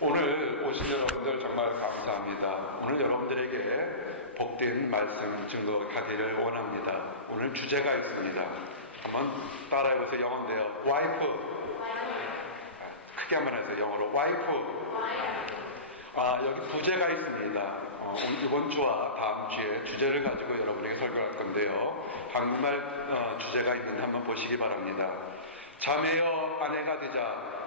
오늘 오신 여러분들 정말 감사합니다. 오늘 여러분들에게 복된 말씀 증거하기를 원합니다. 오늘 주제가 있습니다. 한번 따라해보세요. 영어인데요. 와이프. 크게 한번 해서 영어로 와이프. 여기 부제가 있습니다. 이번 주와 다음 주에 주제를 가지고 여러분에게 설교할 건데요. 한국말 주제가 있는데 한번 보시기 바랍니다. 자매여 아내가 되자.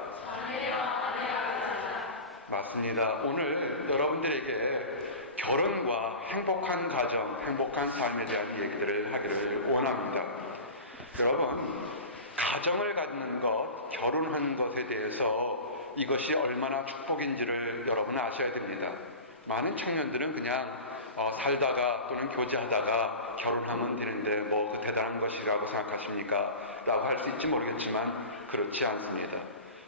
맞습니다. 오늘 여러분들에게 결혼과 행복한 가정, 행복한 삶에 대한 얘기들을 하기를 원합니다. 여러분, 가정을 갖는 것, 결혼하는 것에 대해서 이것이 얼마나 축복인지를 여러분은 아셔야 됩니다. 많은 청년들은 그냥 살다가 또는 교제하다가 결혼하면 되는데 뭐 그 대단한 것이라고 생각하십니까? 라고 할 수 있지 모르겠지만 그렇지 않습니다.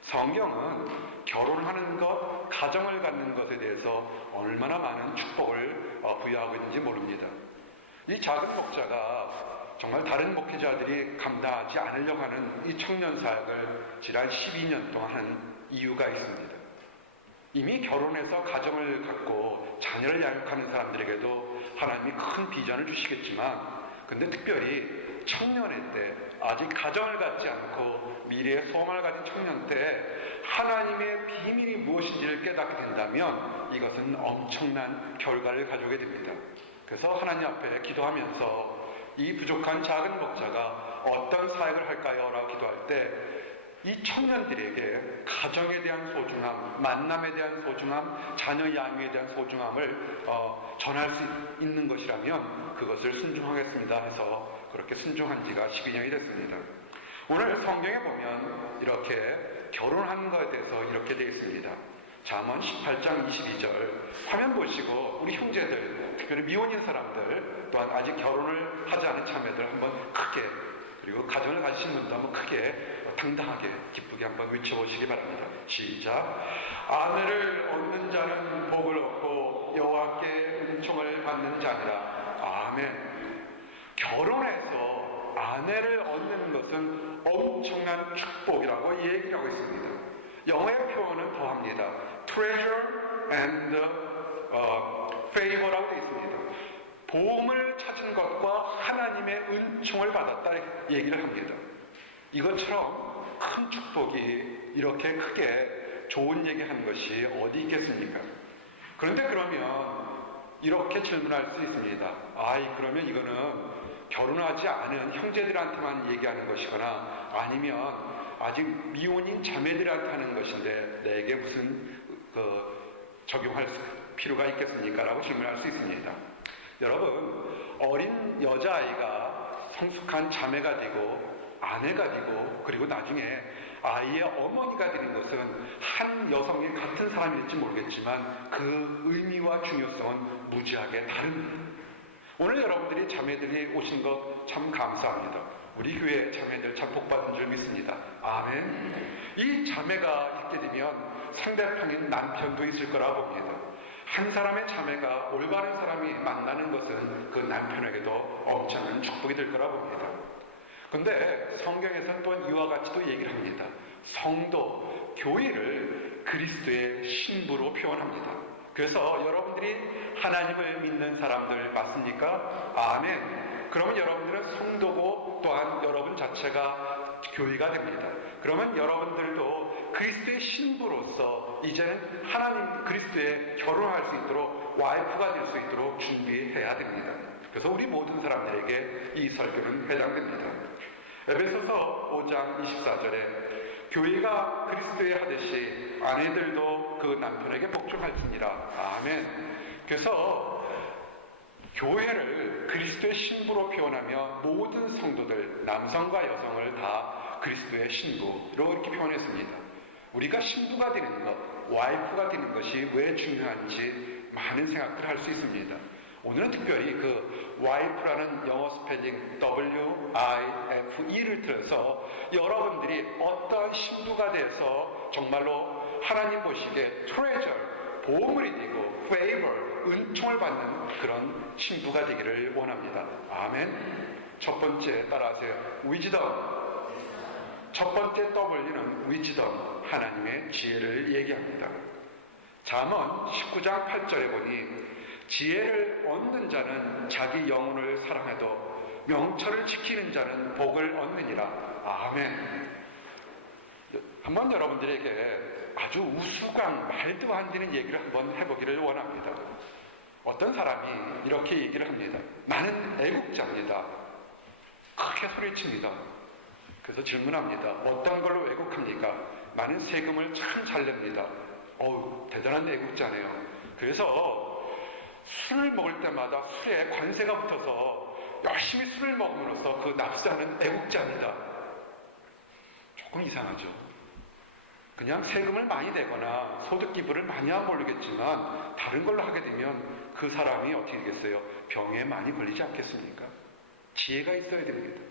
성경은 결혼하는 것, 가정을 갖는 것에 대해서 얼마나 많은 축복을 부여하고 있는지 모릅니다. 이 작은 목자가 정말 다른 목회자들이 감당하지 않으려고 하는 이 청년 사역을 지난 12년 동안 한 이유가 있습니다. 이미 결혼해서 가정을 갖고 자녀를 양육하는 사람들에게도 하나님이 큰 비전을 주시겠지만, 근데 특별히 청년의 때, 아직 가정을 갖지 않고 미래의 소망을 가진 청년 때 하나님의 비밀이 무엇인지를 깨닫게 된다면 이것은 엄청난 결과를 가져오게 됩니다. 그래서 하나님 앞에 기도하면서 이 부족한 작은 목자가 어떤 사역을 할까요? 라고 기도할 때 이 청년들에게 가정에 대한 소중함, 만남에 대한 소중함, 자녀 양육에 대한 소중함을 전할 수 있는 것이라면 그것을 순종하겠습니다 해서 그렇게 순종한 지가 12년이 됐습니다. 오늘 성경에 보면 이렇게 결혼하는 것에 대해서 이렇게 되어 있습니다. 잠언 18장 22절 화면 보시고 우리 형제들, 특별히 미혼인 사람들, 또한 아직 결혼을 하지 않은 자매들 한번 크게, 그리고 가정을 가지신 분도 한번 크게 당당하게 기쁘게 한번 외쳐보시기 바랍니다. 시작. 아내를 얻는 자는 복을 얻고 여호와께 은총을 받는 자니라. 아멘. 결혼해서 아내를 얻는 것은 엄청난 축복이라고 얘기를 하고 있습니다. 영어의 표현은 더합니다. treasure and favor라고 되어 있습니다. 보험을 찾은 것과 하나님의 은총을 받았다 얘기를 합니다. 이것처럼 큰 축복이 이렇게 크게 좋은 얘기하는 것이 어디 있겠습니까? 그런데 그러면 이렇게 질문할 수 있습니다. 그러면 이거는 결혼하지 않은 형제들한테만 얘기하는 것이거나 아니면 아직 미혼인 자매들한테 하는 것인데 내게 무슨 적용할 필요가 있겠습니까? 라고 질문할 수 있습니다. 여러분, 어린 여자아이가 성숙한 자매가 되고 아내가 되고 그리고 나중에 아이의 어머니가 되는 것은 한 여성이 같은 사람일지 모르겠지만 그 의미와 중요성은 무지하게 다릅니다. 오늘 여러분들이 자매들이 오신 것 참 감사합니다. 우리 교회 자매들 참 복받은 줄 믿습니다. 아멘. 이 자매가 있게 되면 상대편인 남편도 있을 거라고 봅니다. 한 사람의 자매가 올바른 사람이 만나는 것은 그 남편에게도 엄청난 축복이 될 거라고 봅니다. 근데 성경에서는 또한 이와 같이도 얘기를 합니다. 성도, 교회를 그리스도의 신부로 표현합니다. 그래서 여러분들이 하나님을 믿는 사람들 맞습니까? 아멘. 그러면 여러분들은 성도고 또한 여러분 자체가 교회가 됩니다. 그러면 여러분들도 그리스도의 신부로서 이제는 하나님 그리스도에 결혼할 수 있도록 와이프가 될 수 있도록 준비해야 됩니다. 그래서 우리 모든 사람들에게 이 설교는 해당됩니다. 에베소서 5장 24절에 교회가 그리스도에 하듯이 아내들도 그 남편에게 복종할지니라. 아멘. 그래서 교회를 그리스도의 신부로 표현하며 모든 성도들, 남성과 여성을 다 그리스도의 신부로 이렇게 표현했습니다. 우리가 신부가 되는 것, 와이프가 되는 것이 왜 중요한지 많은 생각들을 할 수 있습니다. 오늘은 특별히 그 와이프라는 영어 스펠링 W-I-F-E를 들어서 여러분들이 어떠한 신부가 돼서 정말로 하나님 보시기에 treasure, 보물이 되고 favor, 은총을 받는 그런 신부가 되기를 원합니다. 아멘. 첫 번째 따라하세요. wisdom. 첫 번째 W는 wisdom, 하나님의 지혜를 얘기합니다. 잠언 19장 8절에 보니 지혜를 얻는 자는 자기 영혼을 사랑해도 명철을 지키는 자는 복을 얻느니라. 아멘. 한번 여러분들에게 아주 우스꽝 말도 안 되는 얘기를 한번 해보기를 원합니다. 어떤 사람이 이렇게 얘기를 합니다. 나는 애국자입니다. 크게 소리칩니다. 그래서 질문합니다. 어떤 걸로 왜곡합니까? 나는 세금을 참 잘 냅니다. 어우, 대단한 애국자네요. 그래서 술을 먹을 때마다 술에 관세가 붙어서 열심히 술을 먹음으로써 그 납세하는 애국자입니다. 조금 이상하죠. 그냥 세금을 많이 내거나 소득 기부를 많이 하면 모르겠지만 다른 걸로 하게 되면 그 사람이 어떻게 되겠어요? 병에 많이 걸리지 않겠습니까? 지혜가 있어야 됩니다.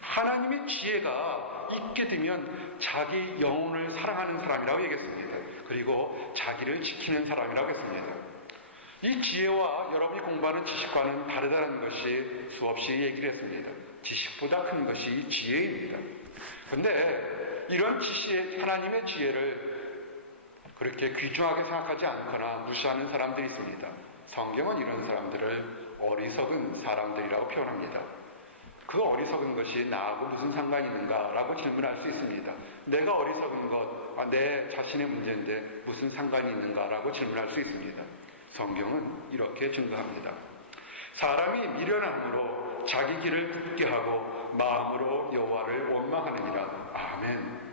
하나님의 지혜가 있게 되면 자기 영혼을 사랑하는 사람이라고 얘기했습니다. 그리고 자기를 지키는 사람이라고 했습니다. 이 지혜와 여러분이 공부하는 지식과는 다르다는 것이 수없이 얘기를 했습니다. 지식보다 큰 것이 지혜입니다. 근데 이런 하나님의 지혜를 그렇게 귀중하게 생각하지 않거나 무시하는 사람들이 있습니다. 성경은 이런 사람들을 어리석은 사람들이라고 표현합니다. 그 어리석은 것이 나하고 무슨 상관이 있는가? 라고 질문할 수 있습니다. 내가 어리석은 것, 내 자신의 문제인데 무슨 상관이 있는가? 라고 질문할 수 있습니다. 성경은 이렇게 증거합니다. 사람이 미련함으로 자기 길을 굽게 하고 마음으로 여호와를 원망하느니라. 아멘.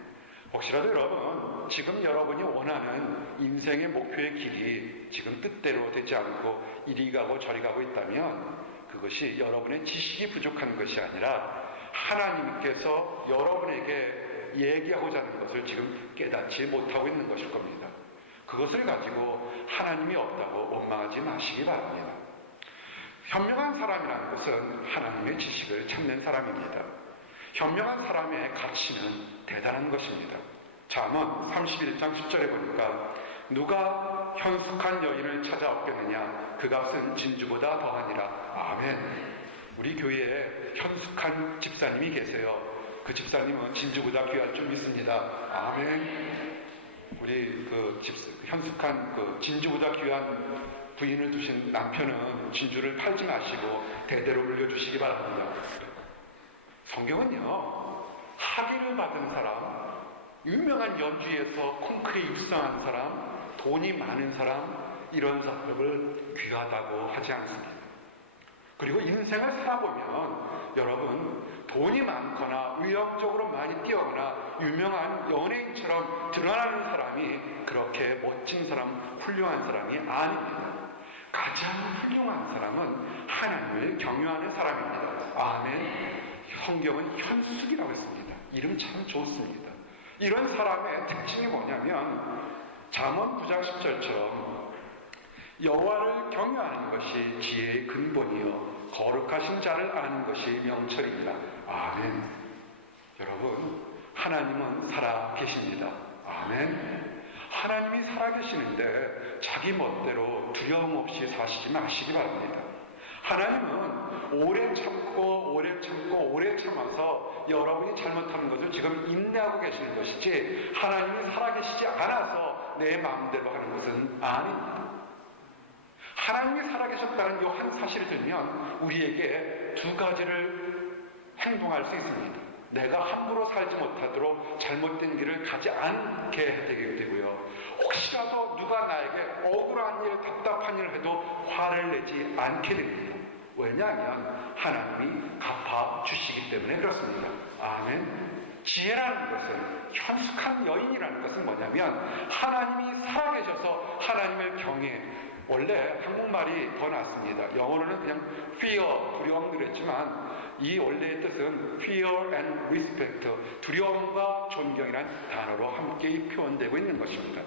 혹시라도 여러분, 지금 여러분이 원하는 인생의 목표의 길이 지금 뜻대로 되지 않고 이리 가고 저리 가고 있다면 그것이 여러분의 지식이 부족한 것이 아니라 하나님께서 여러분에게 얘기하고자 하는 것을 지금 깨닫지 못하고 있는 것일 겁니다. 그것을 가지고 하나님이 없다고 원망하지 마시기 바랍니다. 현명한 사람이라는 것은 하나님의 지식을 찾는 사람입니다. 현명한 사람의 가치는 대단한 것입니다. 잠언 31장 10절에 보니까 누가 현숙한 여인을 찾아 얻겠느냐? 그 값은 진주보다 더하니라. 아멘. 우리 교회에 현숙한 집사님이 계세요. 그 집사님은 진주보다 귀할 줄 믿습니다. 아멘. 우리 현숙한 진주보다 귀한 부인을 두신 남편은 진주를 팔지 마시고 대대로 물려주시기 바랍니다. 성경은요, 학위를 받은 사람, 유명한 연주에서 콩쿠르에 입상한 사람, 돈이 많은 사람, 이런 사람을 귀하다고 하지 않습니다. 그리고 인생을 살아보면 여러분, 돈이 많거나 위력적으로 많이 뛰어거나 유명한 연예인처럼 드러나는 사람이 그렇게 멋진 사람, 훌륭한 사람이 아닙니다. 가장 훌륭한 사람은 하나님을 경외하는 사람입니다. 아멘. 성경은 현숙이라고 했습니다. 이름 참 좋습니다. 이런 사람의 특징이 뭐냐면 잠언 9장 10절처럼 여호와를 경외하는 것이 지혜의 근본이요 거룩하신 자를 아는 것이 명철입니다. 아멘. 여러분, 하나님은 살아 계십니다. 아멘. 하나님이 살아 계시는데 자기 멋대로 두려움 없이 사시지 마시기 바랍니다. 하나님은 오래 참아서 여러분이 잘못하는 것을 지금 인내하고 계시는 것이지 하나님이 살아계시지 않아서 내 마음대로 하는 것은 아닙니다. 하나님이 살아계셨다는 이 한 사실을 들면 우리에게 두 가지를 행동할 수 있습니다. 내가 함부로 살지 못하도록 잘못된 길을 가지 않게 되게 되고요. 혹시라도 누가 나에게 억울한 일, 답답한 일을 해도 화를 내지 않게 됩니다. 왜냐하면 하나님이 갚아주시기 때문에 그렇습니다. 아멘. 지혜라는 것은, 현숙한 여인이라는 것은 뭐냐면 하나님이 살아계셔서 하나님을 경외. 원래 한국말이 더 낫습니다. 영어로는 그냥 fear, 두려움 그랬지만 이 원래의 뜻은 fear and respect, 두려움과 존경이라는 단어로 함께 표현되고 있는 것입니다.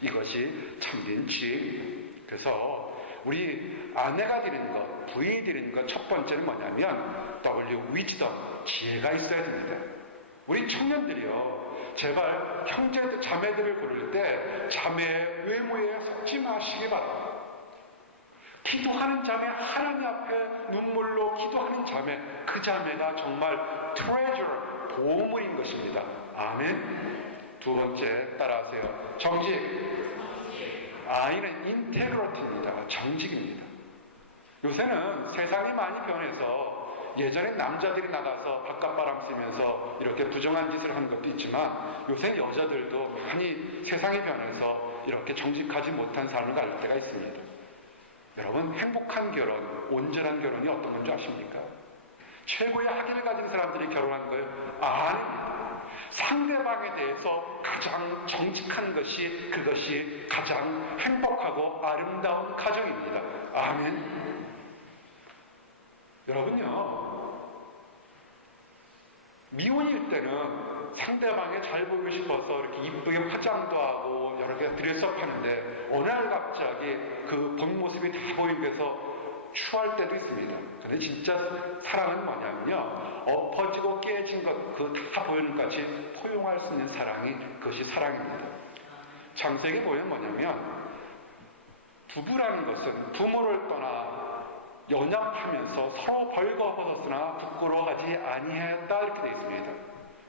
이것이 참된 지혜입니다. 그래서 우리 아내가 되는 것, 부인이 되는 것 첫 번째는 뭐냐면 wisdom, 지혜가 있어야 됩니다. 우리 청년들이요, 제발 형제 자매들을 고를 때 자매의 외모에 속지 마시기 바랍니다. 기도하는 자매, 하나님 앞에 눈물로 기도하는 자매, 그 자매가 정말 treasure, 보물인 것입니다. 아멘. 두 번째 따라하세요. 정직. 아이는 인테그리티입니다. 정직입니다. 요새는 세상이 많이 변해서 예전에 남자들이 나가서 바깥바람 쐬면서 이렇게 부정한 짓을 하는 것도 있지만 요새 여자들도 많이 세상이 변해서 이렇게 정직하지 못한 삶을 갈 때가 있습니다. 여러분, 행복한 결혼, 온전한 결혼이 어떤 건지 아십니까? 최고의 학위를 가진 사람들이 결혼한 거예요? 아닙니다. 상대방에 대해서 가장 정직한 것이 그것이 가장 행복하고 아름다운 가정입니다. 아멘. 여러분요, 미혼일 때는 상대방이 잘 보이고 싶어서 이렇게 이쁘게 화장도 하고 여러 개 드레스업 하는데 어느 날 갑자기 그 본 모습이 다 보이면서 추할 때도 있습니다. 근데 진짜 사랑은 뭐냐면요, 엎어지고 깨진 것 그 다 보이는 것 같이 포용할 수 있는 사랑이 그것이 사랑입니다. 창세기에 보면 뭐냐면 부부라는 것은 부모를 떠나 연합하면서 서로 벌거벗었으나 부끄러워하지 아니했다 이렇게 되어 있습니다.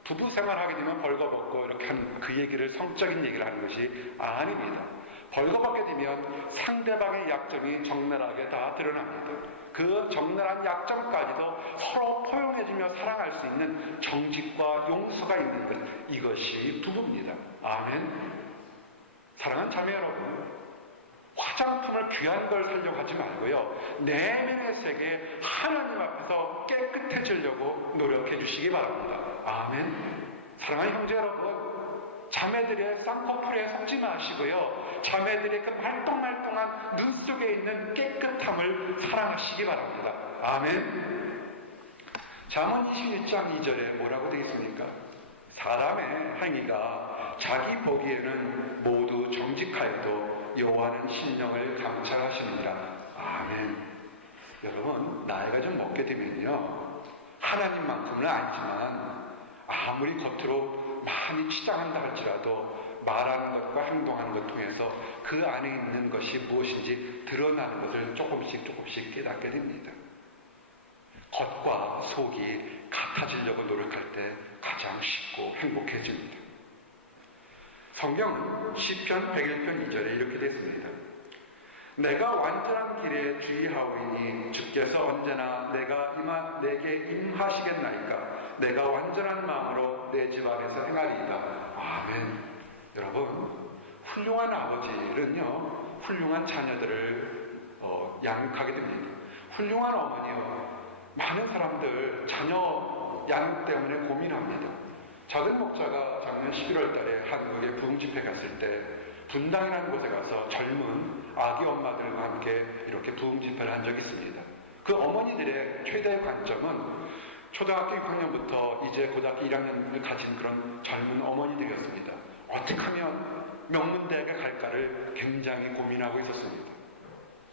부부 생활하게 되면 벌거벗고 이렇게 하는 그 얘기를 성적인 얘기를 하는 것이 아닙니다. 벌거벗게 되면 상대방의 약점이 적나라하게 다 드러납니다. 그 적나라한 약점까지도 서로 포용해주며 사랑할 수 있는 정직과 용서가 있는 것, 이것이 부부입니다. 아멘. 사랑하는 자매 여러분, 화장품을 귀한 걸 사려고 하지 말고요, 내면의 세계 하나님 앞에서 깨끗해지려고 노력해 주시기 바랍니다. 아멘. 사랑하는 형제 여러분, 자매들의 쌍꺼풀에 속지 마시고요, 자매들의 그 말똥말똥한 눈 속에 있는 깨끗함을 사랑하시기 바랍니다. 아멘. 잠언 21장 2절에 뭐라고 되어 있습니까? 사람의 행위가 자기 보기에는 모두 정직하여도 여호와는 심령을 감찰하시느니라. 아멘. 여러분, 나이가 좀 먹게 되면요, 하나님만큼은 아니지만 아무리 겉으로 많이 치장한다 할지라도 말하는 것과 행동하는 것 통해서 그 안에 있는 것이 무엇인지 드러나는 것을 조금씩 깨닫게 됩니다. 겉과 속이 같아지려고 노력할 때 가장 쉽고 행복해집니다. 성경은 시편 101편 2절에 이렇게 됐습니다. 내가 완전한 길에 주의하오니 주께서 언제나 내게 임하시겠나이까. 내가 완전한 마음으로 내 집 안에서 행하리이다. 아멘. 여러분, 훌륭한 아버지는요, 훌륭한 자녀들을 양육하게 됩니다. 훌륭한 어머니요, 많은 사람들 자녀 양육 때문에 고민합니다. 작은 목자가 작년 11월 달에 한국에 부흥집회 갔을 때 분당이라는 곳에 가서 젊은 아기 엄마들과 함께 이렇게 부흥집회를 한 적이 있습니다. 그 어머니들의 최대의 관점은 초등학교 6학년부터 이제 고등학교 1학년을 가진 그런 젊은 어머니들이었습니다. 어떻게 하면 명문대학에 갈까를 굉장히 고민하고 있었습니다.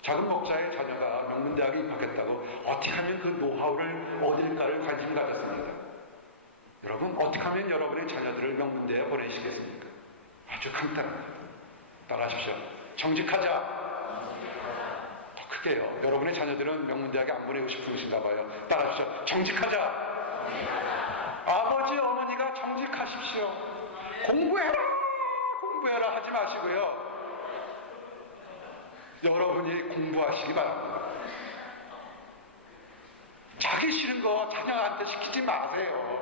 작은 목자의 자녀가 명문대학에 입학했다고 어떻게 하면 그 노하우를 얻을까를 관심 가졌습니다. 여러분, 어떻게 하면 여러분의 자녀들을 명문대에 보내시겠습니까? 아주 간단합니다. 따라하십시오. 정직하자. 더 크게요. 여러분의 자녀들은 명문대학에 안 보내고 싶으신가 봐요. 따라하십시오. 정직하자. 아버지, 어머니가 정직하십시오. 공부해라 하지 마시고요, 여러분이 공부하시기 바랍니다. 자기 싫은 거 자녀한테 시키지 마세요.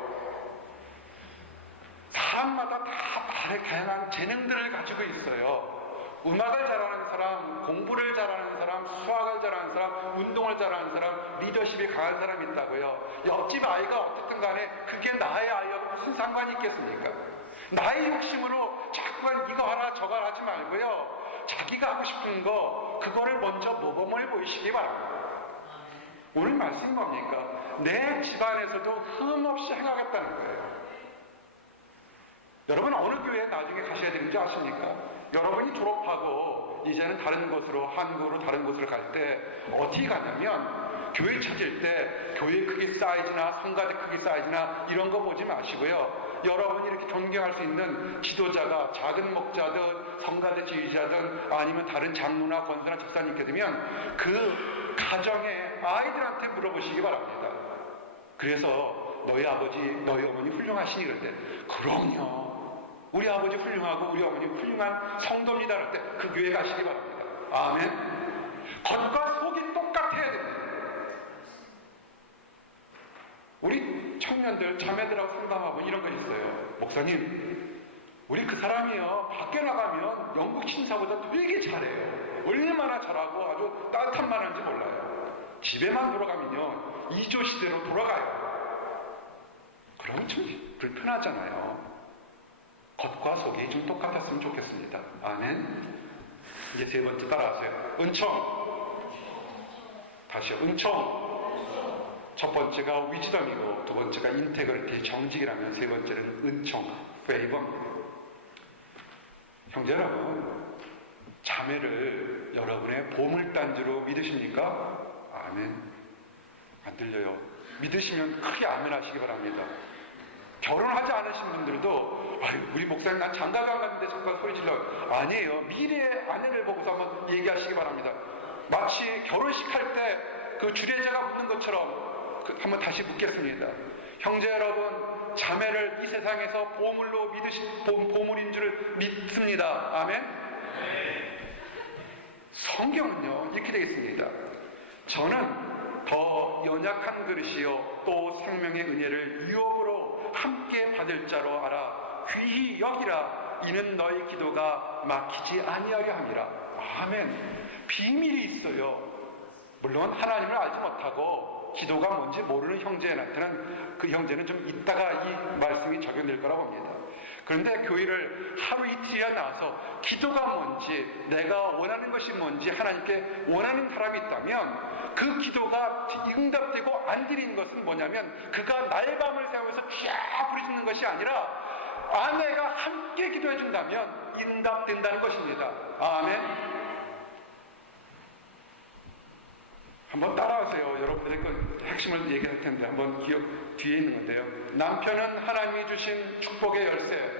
사람마다 다 다양한 재능들을 가지고 있어요. 음악을 잘하는 사람, 공부를 잘하는 사람, 수학을 잘하는 사람, 운동을 잘하는 사람, 리더십이 강한 사람이 있다고요. 옆집 아이가 어쨌든 간에 그게 나의 아이하고 무슨 상관이 있겠습니까? 나의 욕심으로 자꾸만 이거 하라 저거 하라 하지 말고요, 자기가 하고 싶은 거 그거를 먼저 모범을 보이시기 바랍니다. 오늘 말씀 뭡니까? 내 집안에서도 흠없이 행하겠다는 거예요. 여러분, 어느 교회에 나중에 가셔야 되는지 아십니까? 여러분이 졸업하고 이제는 다른 곳으로, 한국으로 다른 곳으로 갈 때 어떻게 가냐면, 교회 찾을 때 교회 크기 사이즈나 성가대 크기 사이즈나 이런 거 보지 마시고요, 여러분이 이렇게 존경할 수 있는 지도자가 작은 목자든 성가대 지휘자든 아니면 다른 장로나 권사나 집사님께 되면 그 가정의 아이들한테 물어보시기 바랍니다. 그래서 너희 아버지, 너희 어머니 훌륭하시니? 그런데 그럼요. 우리 아버지 훌륭하고 우리 어머니 훌륭한 성도입니다 할 때 그 교회 가시기 바랍니다. 아멘. 겉과 속이 똑같아야 됩니다. 우리 청년들, 자매들하고 상담하고 이런 거 있어요. 목사님, 우리 그 사람이요 밖에 나가면 영국 신사보다 되게 잘해요. 얼마나 잘하고 아주 따뜻한 말 하는지 몰라요. 집에만 돌아가면요 2조 시대로 돌아가요. 그러면 좀 불편하잖아요. 겉과 속이 좀 똑같았으면 좋겠습니다. 아멘. 이제 세 번째 따라하세요. 은총. 다시요. 은총. 첫 번째가 위즈덤이고 두 번째가 인테그리티, 정직이라면 세 번째는 은총, 페이버입니다. 형제 여러분, 자매를 여러분의 보물단지로 믿으십니까? 아멘. 안 들려요. 믿으시면 크게 아멘 하시기 바랍니다. 결혼하지 않으신 분들도 우리 목사님 난 장가도 안 갔는데 잠깐 소리 질러. 아니에요. 미래의 아내를 보고서 한번 얘기하시기 바랍니다. 마치 결혼식 할 때 그 주례자가 묻는 것처럼 한번 다시 묻겠습니다. 형제 여러분, 자매를 이 세상에서 보물로 보물인 줄 믿습니다. 아멘. 성경은요 이렇게 되어 있습니다. 저는 더 연약한 그릇이요 또 생명의 은혜를 유업으로 함께 받을 자로 알아 귀히 여기라. 이는 너희 기도가 막히지 아니하려 함이라. 아멘. 비밀이 있어요. 물론 하나님을 알지 못하고 기도가 뭔지 모르는 형제한테는 그 형제는 좀 이따가 이 말씀이 적용될 거라고 봅니다. 그런데 교회를 하루 이틀이나 나와서 기도가 뭔지, 내가 원하는 것이 뭔지 하나님께 원하는 사람이 있다면 그 기도가 응답되고 안 드리는 것은 뭐냐면 그가 날밤을 새우면서 쫙 부르짖는 것이 아니라 아내가 함께 기도해 준다면 응답된다는 것입니다. 아멘. 한번 따라하세요. 여러분들의 그 핵심을 얘기할 텐데 한번 기억 뒤에 있는 건데요. 남편은 하나님이 주신 축복의 열쇠.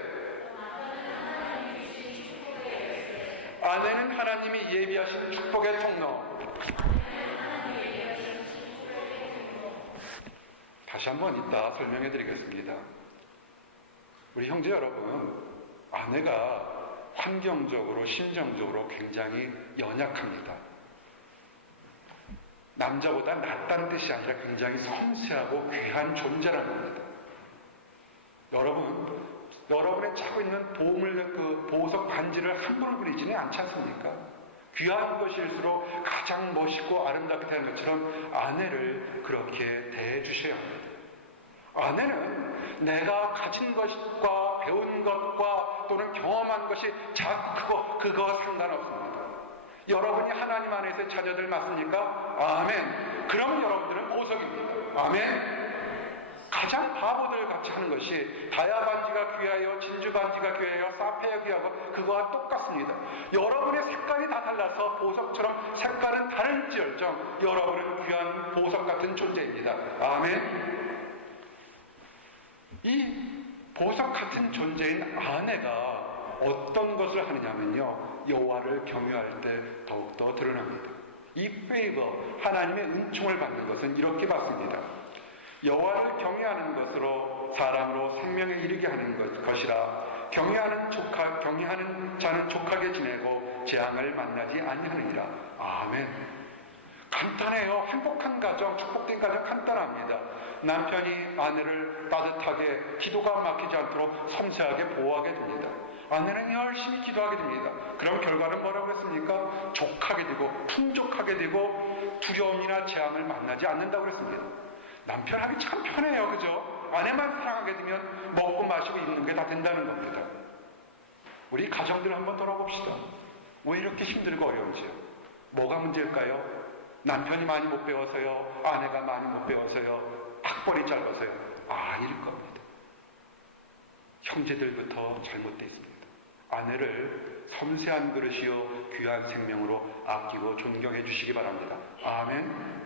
아내는 하나님이 예비하신 축복의 통로. 다시 한번 이따 설명해 드리겠습니다. 우리 형제 여러분, 아내가 환경적으로 심정적으로 굉장히 연약합니다. 남자보다 낫다는 뜻이 아니라 굉장히 섬세하고 귀한 존재라는 겁니다. 여러분의 차고 있는 보석 반지를 함부로 그리지는 않지 않습니까? 귀한 것일수록 가장 멋있고 아름답게 되는 것처럼 아내를 그렇게 대해주셔야 합니다. 아내는 내가 가진 것과 배운 것과 또는 경험한 것이 작고 그거 상관없습니다. 여러분이 하나님 안에서 자녀들 맞습니까? 아멘. 그러면 여러분들은 보석입니다. 아멘. 가장 바보들 같이 하는 것이 다이아 반지가 귀하여 진주 반지가 귀하여 사페아 귀하고 그거와 똑같습니다. 여러분의 색깔이 다 달라서 보석처럼 색깔은 다른지언정 여러분은 귀한 보석 같은 존재입니다. 아멘. 이 보석 같은 존재인 아내가 어떤 것을 하느냐면요 여호와를 경외할 때 더욱더 드러납니다. 이 페이버, 하나님의 은총을 받는 것은 이렇게 받습니다. 여호와를 경외하는 것으로 사람으로 생명에 이르게 하는 것이라. 경외하는 자는 족하게 지내고 재앙을 만나지 아니하느니라. 아멘. 간단해요. 행복한 가정, 축복된 가정 간단합니다. 남편이 아내를 따뜻하게 기도가 막히지 않도록 섬세하게 보호하게 됩니다. 아내는 열심히 기도하게 됩니다. 그럼 결과는 뭐라고 했습니까? 족하게 되고 풍족하게 되고 두려움이나 재앙을 만나지 않는다고 그랬습니다. 남편 하기 참 편해요. 그죠? 아내만 사랑하게 되면 먹고 마시고 입는 게 다 된다는 겁니다. 우리 가정들 한번 돌아봅시다. 왜 이렇게 힘들고 어려운지요? 뭐가 문제일까요? 남편이 많이 못 배워서요? 아내가 많이 못 배워서요? 학벌이 짧아서요? 아닐 겁니다. 형제들부터 잘못되어 있습니다. 아내를 섬세한 그릇이요 귀한 생명으로 아끼고 존경해 주시기 바랍니다. 아멘.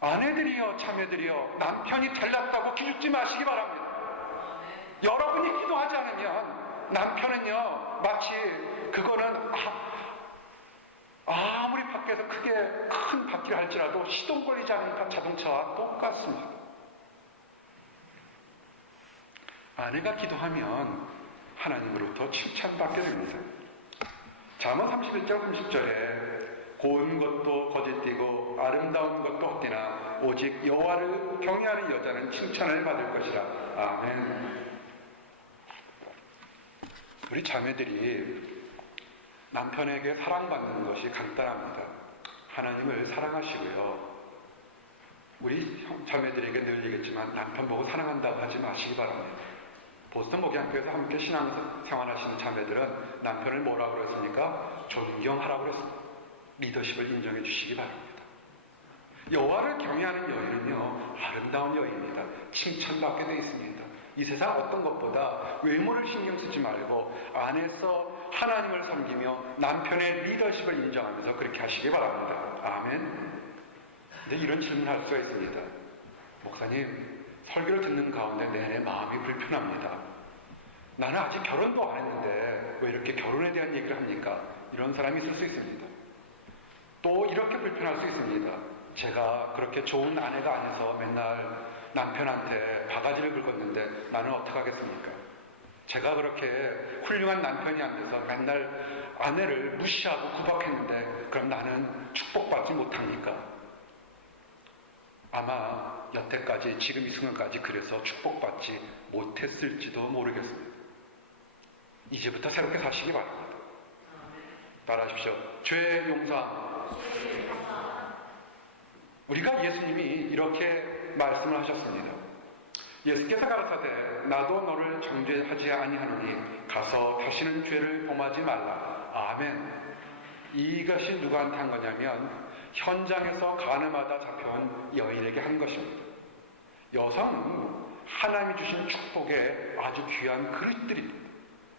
아내들이요 자매들이요 남편이 잘났다고 기죽지 마시기 바랍니다. 여러분이 기도하지 않으면 남편은요 마치 그거는 아무리 밖에서 크게 큰 바퀴를 할지라도 시동 걸리지 않은 자동차와 똑같습니다. 아내가 기도하면 하나님으로부터 칭찬받게 됩니다. 잠언 31장 30절에 고운 것도 거짓되고 아름다운 것도 헛되나 오직 여호와를 경외하는 여자는 칭찬을 받을 것이라. 아멘. 우리 자매들이 남편에게 사랑받는 것이 간단합니다. 하나님을 사랑하시고요. 우리 자매들에게 늘 얘기했지만 남편 보고 사랑한다고 하지 마시기 바랍니다. 보스턴 목양교에서 함께 신앙생활하시는 자매들은 남편을 뭐라고 그랬습니까? 존경하라고 그랬습니다. 리더십을 인정해 주시기 바랍니다. 여호와를 경외하는 여인은요, 아름다운 여인입니다. 칭찬받게 되어 있습니다. 이 세상 어떤 것보다 외모를 신경 쓰지 말고 안에서 하나님을 섬기며 남편의 리더십을 인정하면서 그렇게 하시기 바랍니다. 아멘. 근데 이런 질문을 할 수가 있습니다. 목사님, 설교를 듣는 가운데 내 마음이 불편합니다. 나는 아직 결혼도 안 했는데 왜 이렇게 결혼에 대한 얘기를 합니까? 이런 사람이 있을 수 있습니다. 또 이렇게 불편할 수 있습니다. 제가 그렇게 좋은 아내가 아니어서 맨날 남편한테 바가지를 긁었는데 나는 어떡하겠습니까? 제가 그렇게 훌륭한 남편이 안 돼서 맨날 아내를 무시하고 구박했는데 그럼 나는 축복받지 못합니까? 아마 여태까지 지금 이 순간까지 그래서 축복받지 못했을지도 모르겠습니다. 이제부터 새롭게 사시기 바랍니다. 따라하십시오. 죄 용서. 우리가 예수님이 이렇게 말씀을 하셨습니다. 예수께서 가라사대 나도 너를 정죄하지 아니하노니 가서 다시는 죄를 범하지 말라. 아멘. 이것이 누구한테 한 거냐면 현장에서 가늠하다 잡혀온 여인에게 한 것입니다. 여성은 하나님이 주신 축복의 아주 귀한 그릇들입니다.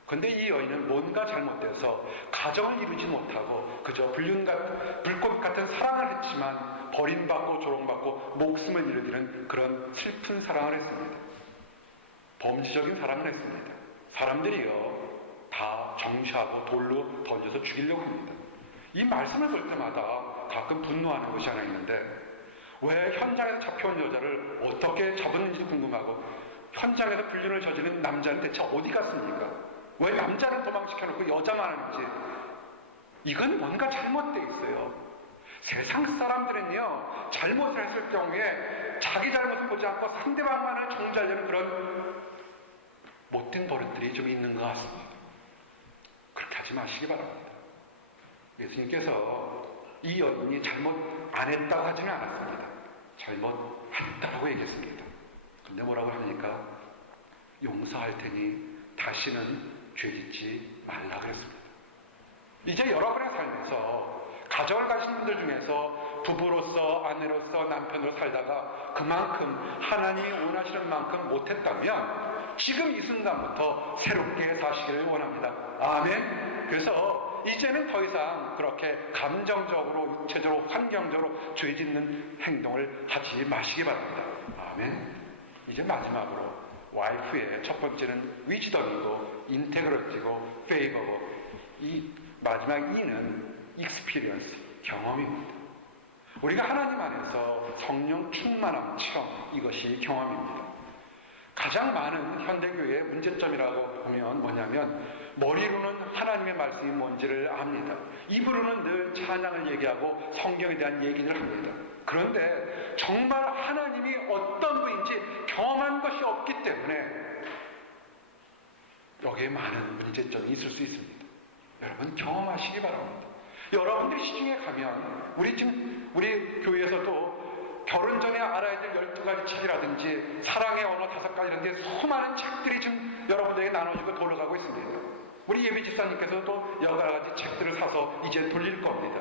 그런데 이 여인은 뭔가 잘못돼서 가정을 이루지 못하고 그저 불꽃 같은 사랑을 했지만 버림받고 조롱받고 목숨을 잃어버리는 그런 슬픈 사랑을 했습니다. 범죄적인 사랑을 했습니다. 사람들이요 다 정죄하고 돌로 던져서 죽이려고 합니다. 이 말씀을 볼 때마다 가끔 분노하는 것이 하나 있는데 왜 현장에서 잡혀온 여자를 어떻게 잡았는지도 궁금하고 현장에서 불륜을 저지른 남자는 대체 어디 갔습니까? 왜 남자를 도망시켜놓고 여자만 하는지 이건 뭔가 잘못되어 있어요. 세상 사람들은요 잘못을 했을 경우에 자기 잘못을 보지 않고 상대방만을 정죄하려는 그런 못된 버릇들이 좀 있는 것 같습니다. 그렇게 하지 마시기 바랍니다. 예수님께서 이 여인이 잘못 안 했다고 하지는 않았습니다. 잘못했다고 얘기했습니다. 근데 뭐라고 합니까? 용서할 테니 다시는 죄 짓지 말라 그랬습니다. 이제 여러분의 삶에서 가정을 가진 분들 중에서 부부로서 아내로서 남편으로 살다가 그만큼 하나님이 원하시는 만큼 못했다면 지금 이 순간부터 새롭게 사시기를 원합니다. 아멘. 그래서 이제는 더 이상 그렇게 감정적으로, 육체적으로, 환경적으로 죄 짓는 행동을 하지 마시기 바랍니다. 아멘. 이제 마지막으로 와이프의 첫 번째는 위즈덤이고 인테그리티고 페이버고 이 마지막 E는 익스피리언스, 경험입니다. 우리가 하나님 안에서 성령 충만함, 체험, 이것이 경험입니다. 가장 많은 현대교회의 문제점이라고 보면 뭐냐면 머리로는 하나님의 말씀이 뭔지를 압니다. 입으로는 늘 찬양을 얘기하고 성경에 대한 얘기를 합니다. 그런데 정말 하나님이 어떤 분인지 경험한 것이 없기 때문에 여기에 많은 문제점이 있을 수 있습니다. 여러분 경험하시기 바랍니다. 여러분들이 시중에 가면 우리 교회에서도 결혼 전에 알아야 될 12가지 책이라든지 사랑의 언어 5가지라든지 수많은 책들이 지금 여러분들에게 나눠지고 돌아가고 있습니다. 우리 예비 집사님께서도 여러 가지 책들을 사서 이제 돌릴 겁니다.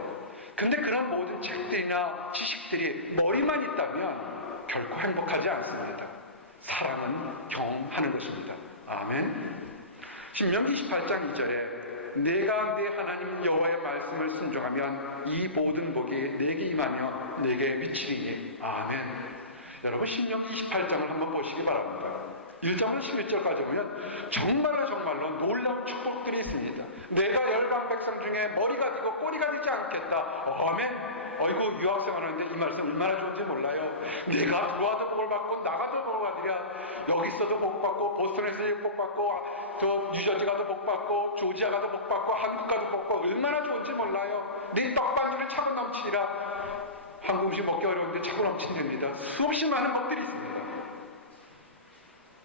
근데 그런 모든 책들이나 지식들이 머리만 있다면 결코 행복하지 않습니다. 사랑은 경험하는 것입니다. 아멘. 신명기 28장 2절에 내가 내 하나님 여호와의 말씀을 순종하면 이 모든 복이 내게 임하며 내게 미치리니. 아멘. 여러분 신명기 28장을 한번 보시기 바랍니다. 1절부터 11절까지 보면 정말로 놀라운 축복들이 있습니다. 내가 열방 백성 중에 머리가 되고 꼬리가 되지 않겠다. 아멘. 어이구, 유학생활 하는데 이 말씀 얼마나 좋은지 몰라요. 내가 들어와도 복을 받고 나가도 복을 받으랴. 여기 있어도 복 받고 보스턴에서 복 받고 저 뉴저지 가도 복 받고 조지아 가도 복 받고 한국 가도 복 받고 얼마나 좋은지 몰라요. 네 떡반지를 차고 넘치리라. 한국 음식 먹기 어려운데 차고 넘친답니다. 수없이 많은 것들이 있습니다.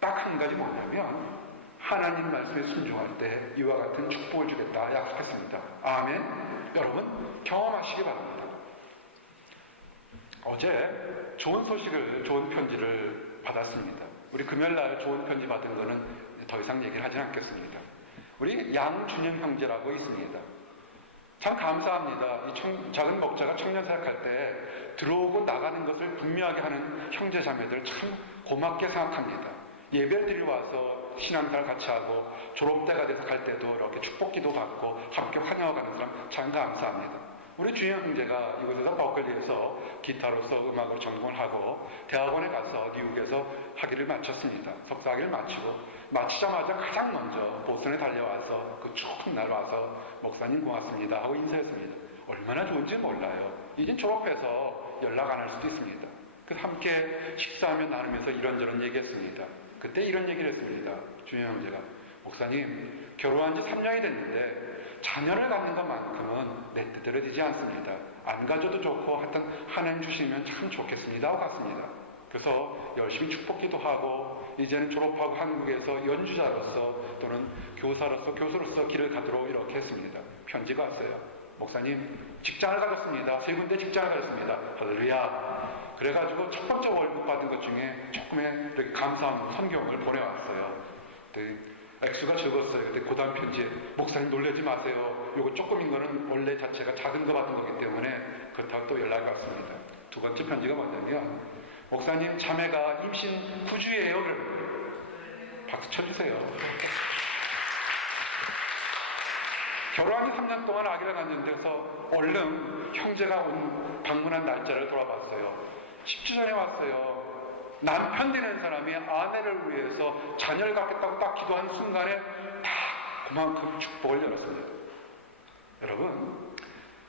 딱 한 가지 뭐냐면 하나님 말씀에 순종할 때 이와 같은 축복을 주겠다 약속했습니다. 아멘. 여러분 경험하시기 바랍니다. 어제 좋은 편지를 받았습니다. 우리 금요일날 좋은 편지 받은 거는 더 이상 얘기를 하진 않겠습니다. 우리 양준영 형제라고 있습니다. 참 감사합니다. 이 작은 목자가 청년 사역할 때 들어오고 나가는 것을 분명하게 하는 형제 자매들 참 고맙게 생각합니다. 예배를 드리러 와서 신앙생활 같이 하고 졸업대가 돼서 갈 때도 이렇게 축복기도 받고 함께 환영하는 사람 참 감사합니다. 우리 준영 형제가 이곳에서 버클리에서 기타로서 음악으로 전공을 하고 대학원에 가서 미국에서 학위를 마쳤습니다. 석사학위를 마치자마자 가장 먼저 보스턴에 달려와서 그 추운 날 와서 목사님 고맙습니다 하고 인사했습니다. 얼마나 좋은지 몰라요. 이제 졸업해서 연락 안 할 수도 있습니다. 그래서 함께 식사하며 나누면서 이런저런 얘기했습니다. 그때 이런 얘기를 했습니다. 준영 형제가 목사님 결혼한 지 3년이 됐는데 자녀를 갖는 것만큼은 내 뜻대로 되지 않습니다. 안 가져도 좋고 하여튼 하나님 주시면 참 좋겠습니다 하고 갔습니다. 그래서 열심히 축복기도 하고 이제는 졸업하고 한국에서 연주자로서 또는 교수로서 길을 가도록 이렇게 했습니다. 편지가 왔어요. 목사님 직장을 가졌습니다. 3군데 직장을 가졌습니다. 할렐루야. 그래가지고 첫 번째 월급 받은 것 중에 조금의 이렇게 감사한 성경을 보내왔어요. 액수가 적었어요. 그때 고단 편지에 목사님 놀라지 마세요. 요거 조금인 거는 원래 자체가 작은 거 받은 거기 때문에 그렇다고 또 연락이 왔습니다. 두 번째 편지가 뭐냐면 목사님 자매가 임신 9주예요. 박수 쳐주세요. 결혼한 지 3년 동안 아기를 갖는데서 얼른 형제가 방문한 날짜를 돌아봤어요. 10주 전에 왔어요. 남편 되는 사람이 아내를 위해서 자녀를 갖겠다고 딱 기도한 순간에 딱 그만큼 축복을 열었습니다. 여러분,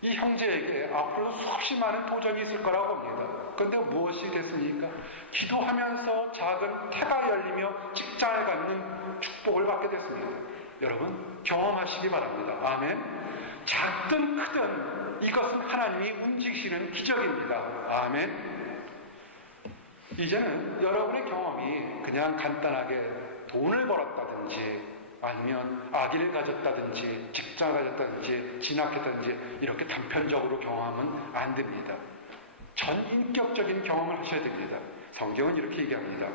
이 형제에게 앞으로 수없이 많은 도전이 있을 거라고 봅니다. 그런데 무엇이 됐습니까? 기도하면서 작은 태가 열리며 직장을 갖는 축복을 받게 됐습니다. 여러분, 경험하시기 바랍니다. 아멘. 작든 크든 이것은 하나님이 움직이시는 기적입니다. 아멘. 이제는 여러분의 경험이 그냥 간단하게 돈을 벌었다든지 아니면 아기를 가졌다든지 직장을 가졌다든지 진학했다든지 이렇게 단편적으로 경험하면 안 됩니다. 전인격적인 경험을 하셔야 됩니다. 성경은 이렇게 얘기합니다.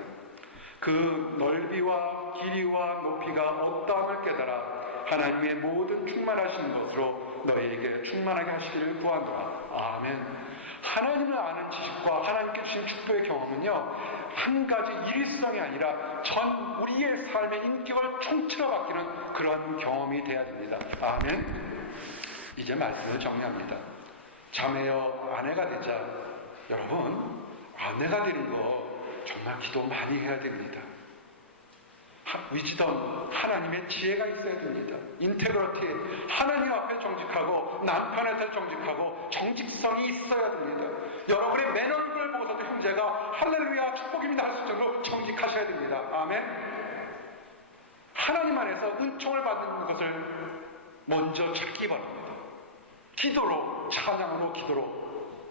그 넓이와 길이와 높이가 어떠함을 깨달아 하나님의 모든 충만하신 것으로 너희에게 충만하게 하시기를 구하노라. 아멘. 하나님을 아는 지식과 하나님께 주신 축복의 경험은요, 한 가지 일일성이 아니라 전 우리의 삶의 인격을 총체로 바뀌는 그런 경험이 돼야 됩니다. 아멘. 이제 말씀을 정리합니다. 자매여 아내가 되자. 여러분, 아내가 되는 거 정말 기도 많이 해야 됩니다. 위즈덤, 하나님의 지혜가 있어야 됩니다. 인테그러티, 하나님 앞에 정직하고 남편한테 정직하고 정직성이 있어야 됩니다. 여러분의 맨 얼굴을 보고서도 형제가 할렐루야 축복입니다 할 수 있을 정도로 정직하셔야 됩니다. 아멘. 하나님 안에서 은총을 받는 것을 먼저 찾기 바랍니다. 기도로, 찬양으로, 기도로.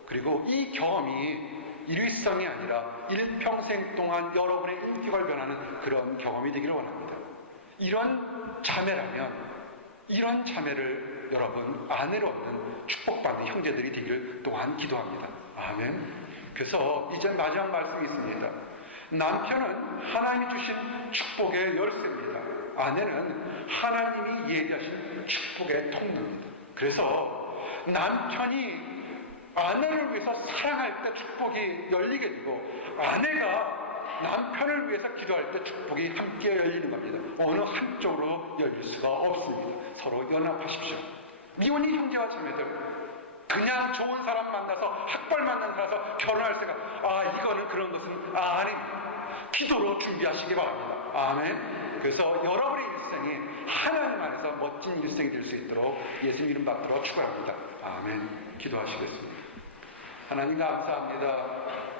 그리고 이 경험이 일위성이 아니라 일평생 동안 여러분의 인격을 변하는 그런 경험이 되기를 원합니다. 이런 자매라면 이런 자매를 여러분 아내로 얻는 축복받는 형제들이 되기를 또한 기도합니다. 아멘. 그래서 이제 마지막 말씀이 있습니다. 남편은 하나님이 주신 축복의 열쇠입니다. 아내는 하나님이 예비하신 축복의 통로입니다. 그래서 남편이 아내를 위해서 사랑할 때 축복이 열리게 되고 아내가 남편을 위해서 기도할 때 축복이 함께 열리는 겁니다. 어느 한쪽으로 열릴 수가 없습니다. 서로 연합하십시오. 미혼인 형제와 자매들, 그냥 좋은 사람 만나서 학벌 만난 사람서 결혼할 생각, 이거는 그런 것은 아닙니다. 기도로 준비하시기 바랍니다. 아멘. 그래서 여러분의 일생이 하나님 안에서 멋진 일생이 될 수 있도록 예수님 이름 받들어 축원합니다. 아멘. 기도하시겠습니다. 하나님 감사합니다.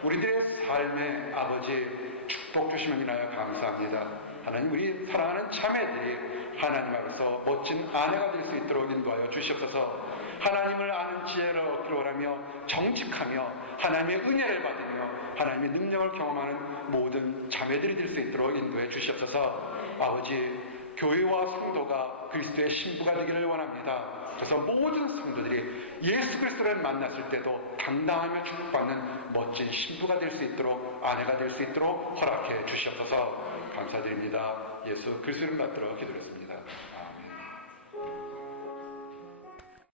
우리들의 삶의 아버지 축복 주시면 인하여 감사합니다. 하나님, 우리 사랑하는 자매들이 하나님 앞에서 멋진 아내가 될 수 있도록 인도하여 주시옵소서. 하나님을 아는 지혜를 얻기를 원하며 정직하며 하나님의 은혜를 받으며 하나님의 능력을 경험하는 모든 자매들이 될 수 있도록 인도해 주시옵소서. 아버지, 교회와 성도가 그리스도의 신부가 되기를 원합니다. 그래서 모든 성도들이 예수 그리스도를 만났을 때도 당당하며 축복받는 멋진 신부가 될 수 있도록, 아내가 될 수 있도록 허락해 주시옵소서. 감사드립니다. 예수 그리스도를 받들어 기도했습니다.